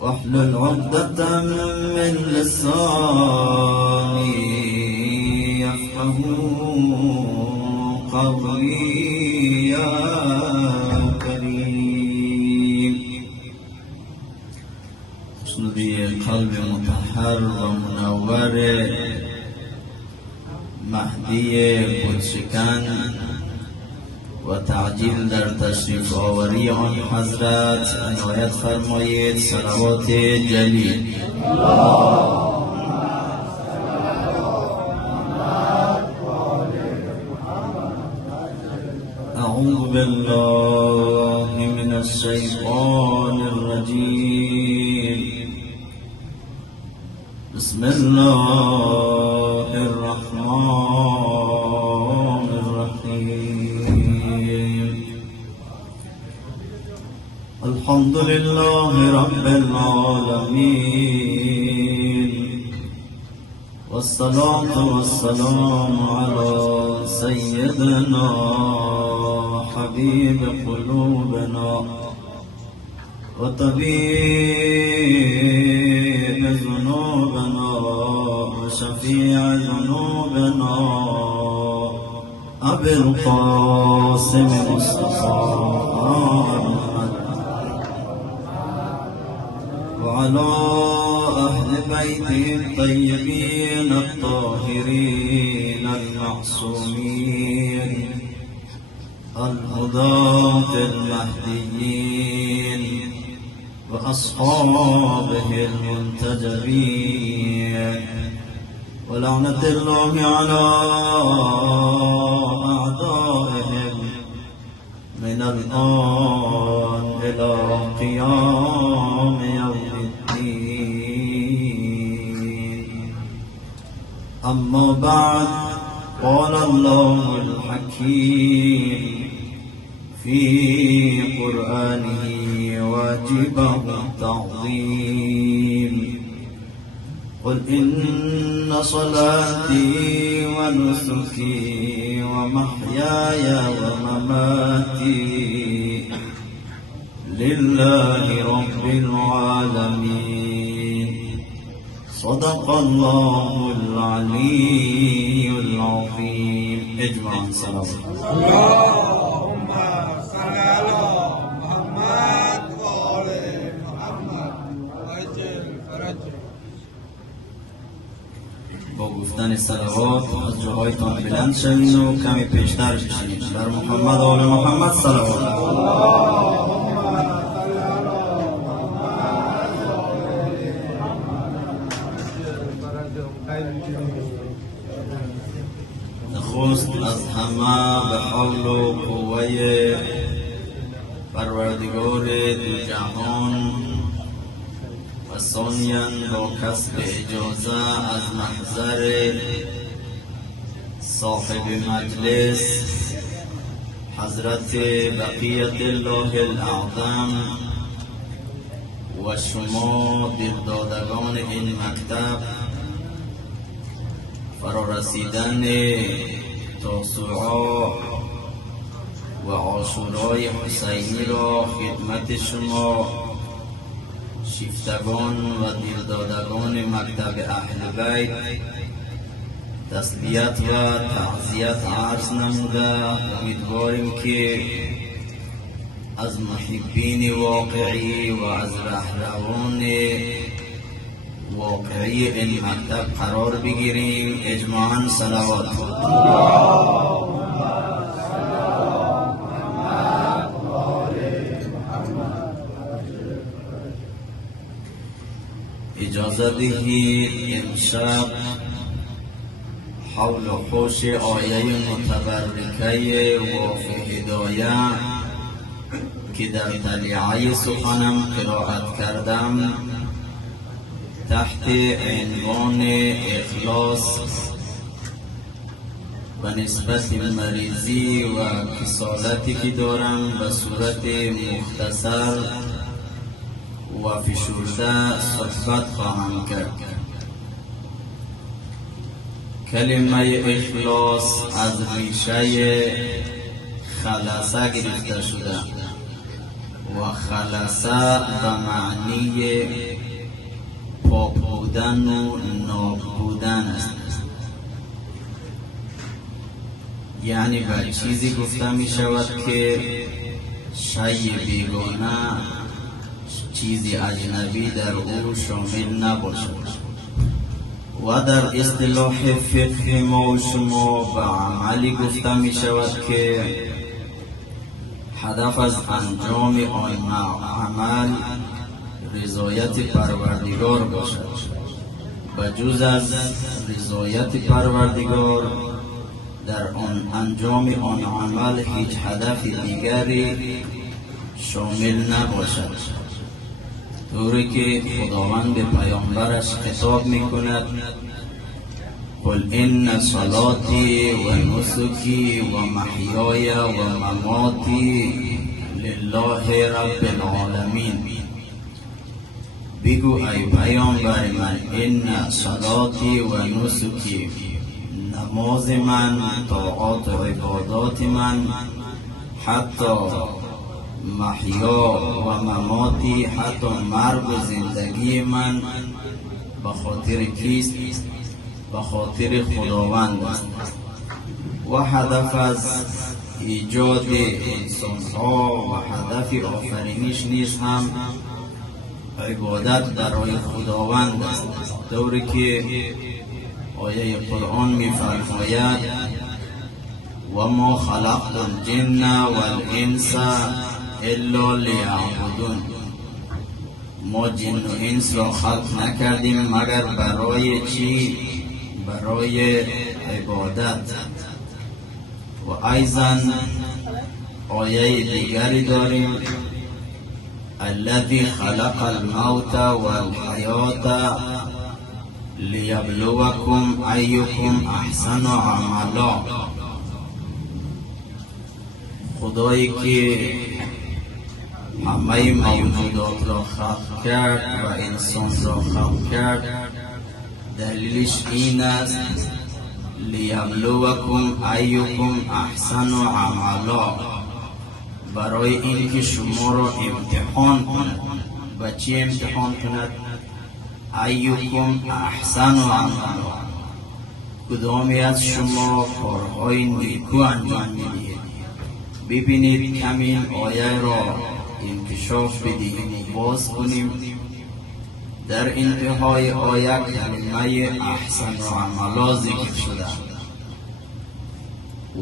واحلل عقدة من لساني يفقهوا قولي يا كريم. حسن قلب مطهر و منور مهدی گلشکن و تعجیل در تشریف آوری آن حضرت عنایت فرمایید. صلوات جلیل. اعوذ بالله من الشیطان الرجیم. بسم الله الرحمن الرحیم. الحمد لله رب العالمين والصلاة والسلام على سيدنا حبيب قلوبنا وطبيب ذنوبنا وشفيع ذنوبنا أبي القاسم مصطفى محمد وعلى أهل بيته الطيبين الطاهرين المعصومين الهداة المهديين وأصحابه المنتجبين ولعنة الله على أعدائهم من الآن إلى قيام يوم الدين. أما بعد، قال الله الحكيم في قرآنه واجبه التعظيم: قل إن صلاتي ونسكي ومحياي ومماتي لله رب العالمين. صدق الله العلي العظيم. اجمعا صلوات. اللهم صل على محمد وآل محمد وعجل فرجه. با گفتن صلوات از جاهایتان بلند شوید و کمی پیشتر بشید. در محمد و آل محمد صلوات. نخست از همه به حول و قوه پروردگار دو جهان و ثانیاً با کسب اجازه از محضر صاحب مجلس حضرت بقیت الله الاعظم و شما دلدادگان این مکتب، فرارسیدن تاسوعا و عاشورای حسینی را خدمت شما شیفتگان و دلدادگان مکتب اهل بیت تسلیت و تعزیت عرض نموده، امیدواریم که از محبین واقعی و از رهروان واقعی این مکتب قرار بگیریم. اجماعاً صلوات. اجازه دهید امشب حول و حوش آیه متبرکه واف هدایه که در طلیعه سخنم قرائت کردم تحت عنوان اخلاص و نسبت مریضی و کسالتی که دارم به صورت مختصر و فشرده صحبت خواهم کرد. کلمه اخلاص از ریشه خلاصه گرفته شده و خلصه به معنی پاک بودن و ناب بودن است. یعنی بر چیزی گفته می شود که شی بیگانه، چیزی اجنبی در او شامل نباشد. و در اصطلاح فقه ما و شما به عملی گفته می شود که هدف از انجام آن عمل رضایت پروردگار باشد. بجز از رضایت پروردگار در آن انجام آن عمل هیچ هدف دیگری شامل نباشد. طوری که خداوند به پیامبرش خطاب میکند: قل ان صلاتی و نسکی و محیای و مماتی لله رب العالمین. بگو ای پیامبر من، ان صلاتی و نسکی، نماز من، طاعات و عبادات من، حتی محیا و مماتی، حتی مرگ و زندگی من به خاطر کیست؟ به خاطر خداوند است. و هدف از ایجاد انسان‌ها و هدف آفرینش نیز هم عبادت برای خداوند است. طوری که آیه قرآن می‌فرماید: و ما خلقت الجن والانس الا لیعبدون. ما جن و انس را خلق نکردیم مگر برای چی؟ برای عبادت. و ایضا آیه دیگری داریم: الذی خلق الموت والحیات لیبلوکم ایکم احسن عملا. خدایی که همه موجودات را خلق کرد و انسان را خلق کرد، دلیلش این است: لیبلوکم ایکم احسن عملا، برای اینکه شما را امتحان کند. و چی امتحان کند؟ ایکم احسن عملا، کدامی از شما کارهای نیکو انجام میدهید. ببینید همین آیه را انکشاف بدهیم و باز کنیم. در انتهای آیه کلمه احسن عملا ذکر شده،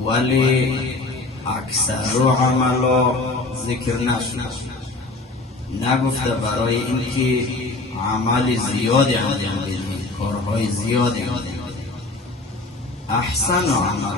ولی اکثر عملا ذکر نشده. نگفته برای اینکه عمل زیادی انجام بدهید، کارهای زیادی. احسن عمل